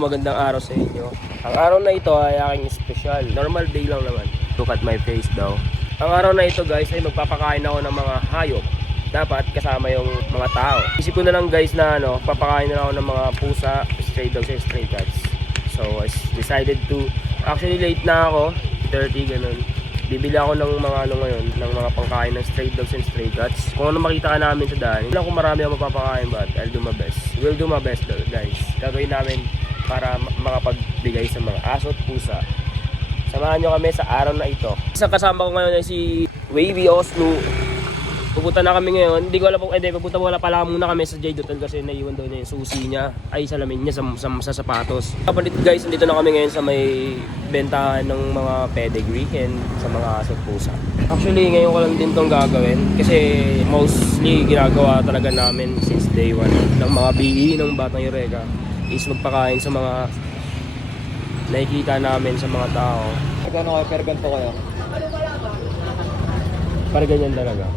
Magandang araw sa inyo. Ang araw na ito ay aking special. Normal day lang naman. Look at my face daw. Ang araw na ito guys ay magpapakain ako ng mga hayop. Dapat kasama yung mga tao. Isip ko na lang guys na papakain na ako ng mga pusa, stray dogs and stray cats. So I decided to, actually late na ako, 30 ganun. Bibili ako ng mga ngayon, ng mga pangkain ng stray dogs and stray cats. Kung ano makita ka namin sa daan, hindi lang kung marami ako mapapakain, but I'll do my best. We'll do my best though guys. Gagawin namin para makapagbigay sa mga aso at pusa. Samahan nyo kami sa araw na ito. Isang kasama ko ngayon ay si Wavy Oslo. Pupunta na kami ngayon. Hindi ko alam kung pupunta pala muna kami sa Jade Hotel kasi naiwan daw niya yung susi niya. Ay salamin niya sa sapatos. Kapalit guys, nandito na kami ngayon sa may bentahan ng mga pedigree and sa mga aso at pusa. Actually ngayon ko lang din itong gagawin kasi mostly ginagawa talaga namin since day 1 ng mga BE ng Batang Eureka is magpakain sa mga nakikita namin sa mga tao. Magkano kayo? Pero ganito kayo? Para ganyan talaga.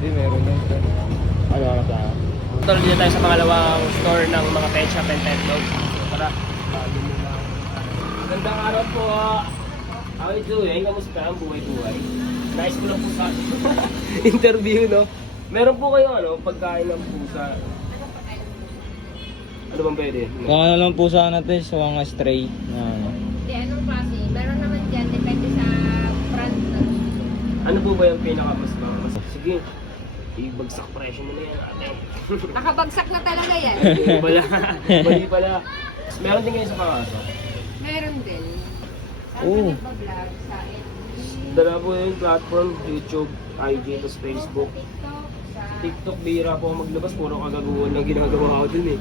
Hindi, meron yan. Ano tayo? Tuloy dito tayo sa pangalawang store ng mga pet shop and pet dog. Tara, bago muna. Magandang araw po. How are you doing? Kamusta ang buhay-buhay? Nice ko lang po sa interview, no? Meron po kayo pagkain ng pusa. Ano bang pwede? Kung ano lang po sana natin sa mga stray na ano. Hindi, anong klase? Meron naman dyan, depende sa brand na gusto. Ano po ba yung pinakamas? Sige, ibagsak presyo mo na yan ate. Nakabagsak na talaga yan. Hindi pala. Mali pala. Meron din kayo sa pangaso? Meron din. Saan Oo. ka nagpa-vlog? Sa FB, Dala po yung platform, YouTube, IG, tapos Facebook. TikTok, sa... TikTok, bihira po ako maglabas, puro kagaguhan lang ginagawa ko dun eh.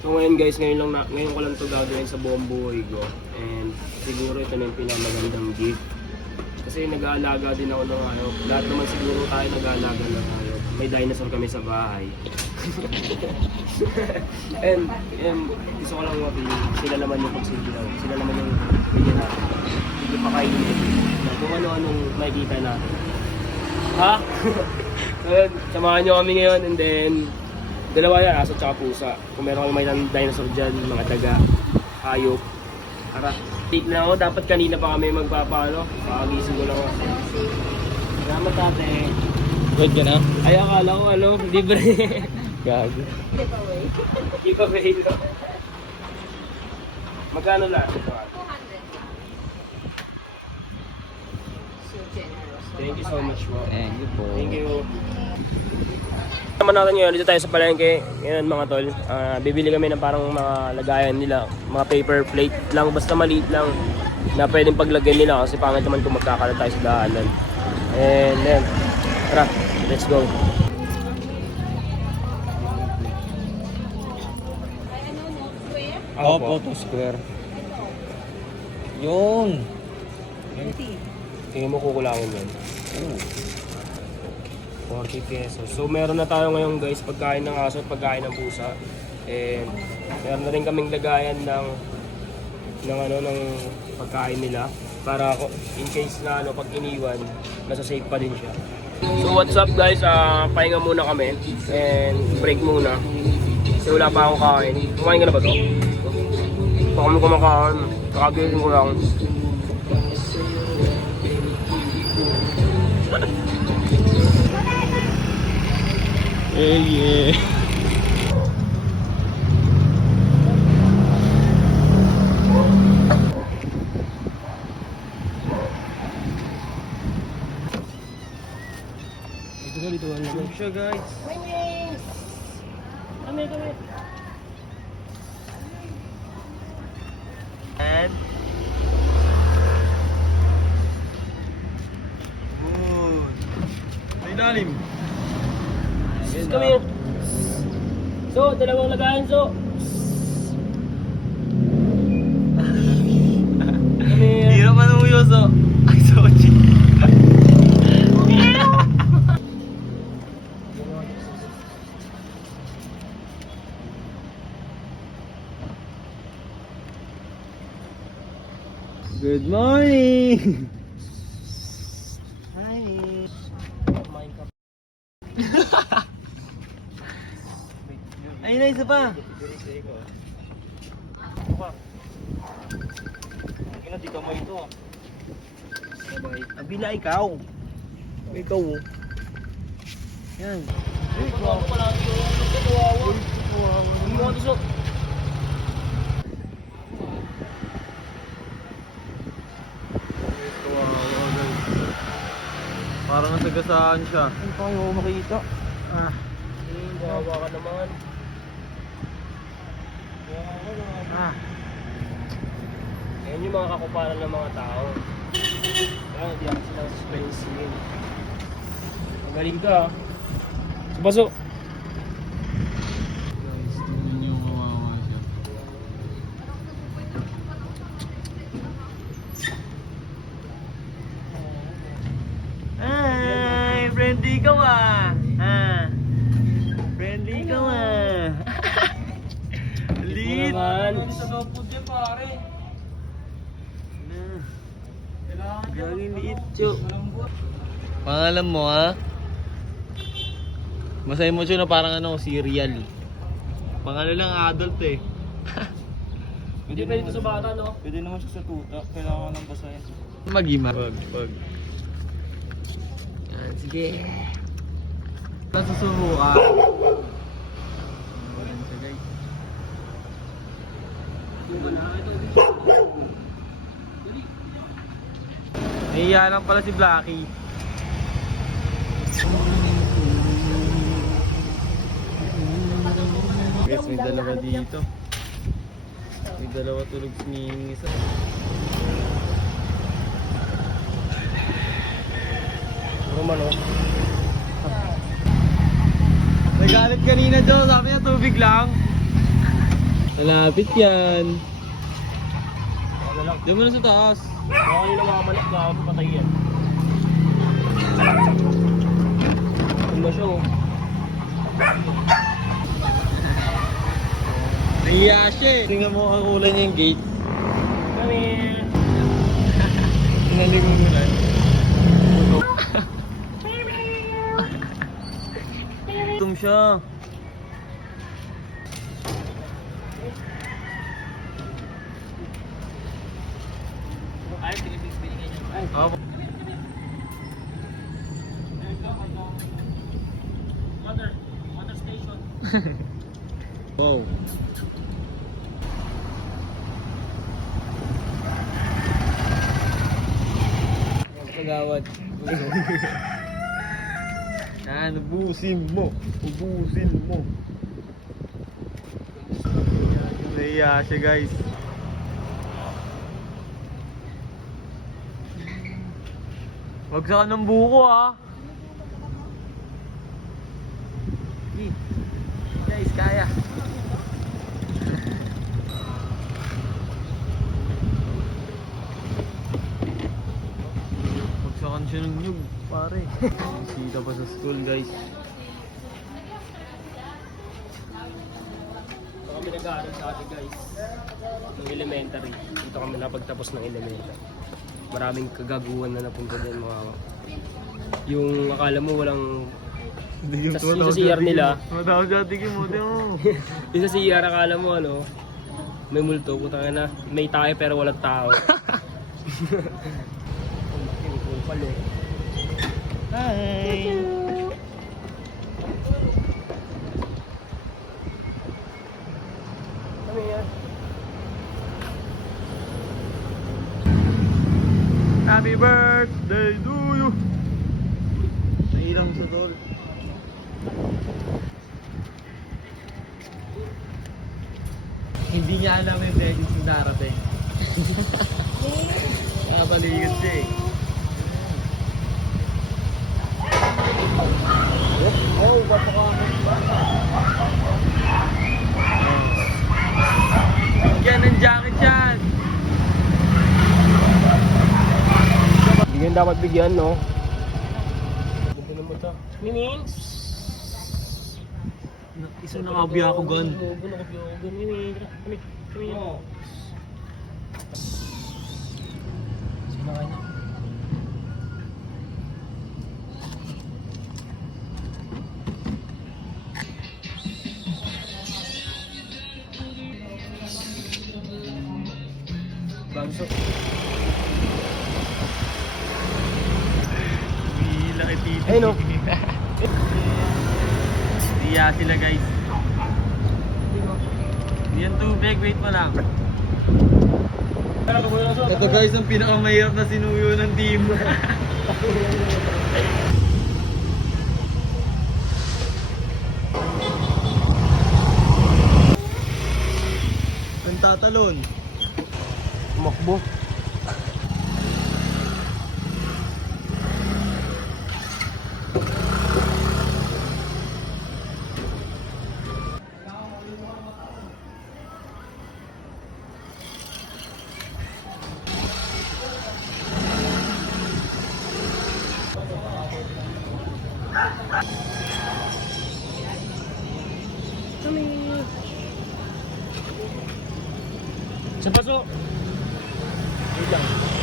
So ngayon guys, ngayon ko lang ito gagawin sa buong buhay ko. And siguro ito na yung pinamagandang gift. Kasi nag-aalaga din ako ng hayop. Lahat naman siguro tayo nag-aalaga ng hayop. May dinosaur kami sa bahay. and gusto ko lang mapili, sila naman yung pagsilbi namin. Sila naman yung bigyan natin. Hindi pa kainin. Kung ano-anong makikita natin. Ha? Ngayon, samahan nyo kami ngayon and then dalawa yan, aso tsaka pusa. Kung meron kami may dinosaur dyan, mga daga, hayop. Tara, late na ako. Dapat kanina pa kami magpapaano. Pakagising ko lang ako. Salamat ate. Good ka na? Ay, akala ko libre. Gago. Giveaway. Giveaway no? Magkano lang? 200 lang. So generous. Thank you so much po. Thank you po. Thank you. Naman natin ngayon, dito tayo sa palengke. Ngayon mga tol, bibili kami ng parang mga lagayan nila, mga paper plate lang, basta maliit lang na pwedeng paglagyan nila kasi pangit naman kung magkakalat tayo sa daanan. And then, tara, let's go. Oo, photo square. Yun. Tingin mo kukulangin yan. 40 pesos. So meron na tayo ngayon guys, pagkain ng aso at pagkain ng pusa. And meron na rin kaming lagayan ng pagkain nila para in case na pag iniwan, nasa safe pa din siya. So what's up guys, pahinga muna kami and break muna. Kasi wala pa akong kain. Kumain ka na ba to? Baka kami kumakain. Kakagiling ko lang. Yeah. Dito siya guys. Kami. And Ay, lalim. come here. So, dalawang lagayan so. Come here. Hirap man umuyoso. Ay, Sochi. Good morning! Hi. Kumain ka. Ay, na isa pa! Kaya di ka mo ito. Sabay. Abila ikaw. Ikaw oh. Yan. Uy, gago ka lang yung kawawa. Hindi mo ito so. Parang nasagasaan siya. Ano pa kayo makita? Ah. Gawa ka naman. Ah. Yan yung mga kakuparan ng mga tao. Kaya hindi ako sila suspensin. Magaling ka ah. Subaso. Guys, tingnan niyo kawawa siya. Ay, friendly ka ah. Ah. Friendly ka ah. Lit. Naman. Sa loob din pare. Gagawin liit, Chu. Pangalan mo, ha? Masaya mo, Chu, na parang ano, cereal. Pangalan lang adult, eh. Hindi pa dito sa bata no? Pwede naman siya sa tuta. Kailangan ng basahin. Mag-ima. Pag. Yan, sige. Nasusubukan. Nahiya lang pala si Blackie. Guys, may dalawa dito. May dalawa tulog si Ming isa. Roman oh. Nagalit kanina, Joe. Sabi niya tubig lang. Malapit yan. Ano lang. Diyan mo na sa taas. Baka yun ang mga manak na patay yan. Ano ba siya oh? Nahiya siya eh. Tingnan mo ang kulay niya yung gate. Kami. Nalimulan. Gutom siya. Ay, pinipigpilingin niya. Ay. Oh. Mother station. Wow. Pagawad. Yan, ubusin mo. Ubusin mo. Nahiya siya, guys. Wag sa ng buko, ah. Guys, kaya. Wagsakan siya ng nyug, pare. Sita pa sa school, guys. Ito kami nag-aaral sa atin guys. Ng elementary. Dito kami napagtapos ng elementary. Maraming kagaguhan na napunta dyan mga. Yung akala mo walang. Yung sa CR nila. Matawag siya, tigil mo, Yung sa CR akala mo ano. May multo. Putang na. May tayo pero walang tao. Yung pala eh. Hi! Kami yan. Happy birthday to you! Nailang sa tol. Hindi niya alam yung blessings na darating. Nakabalikan siya eh. Oh, bato ka. Yan ang jacket yan! Bigyan dapat bigyan, no? Ganda naman ito. Miming! Isa nakabiya ako gan. Nakabiya ako gan. Miming! Kami. Sino ka niya? Ganso. Laki titi. Ayun, no? Diya sila guys. Yan tubig, wait mo lang. Ito guys, ang pinakamahirap na sinuyo ng team. Ang tatalon. Tumakbo. Sa paso. Wait lang.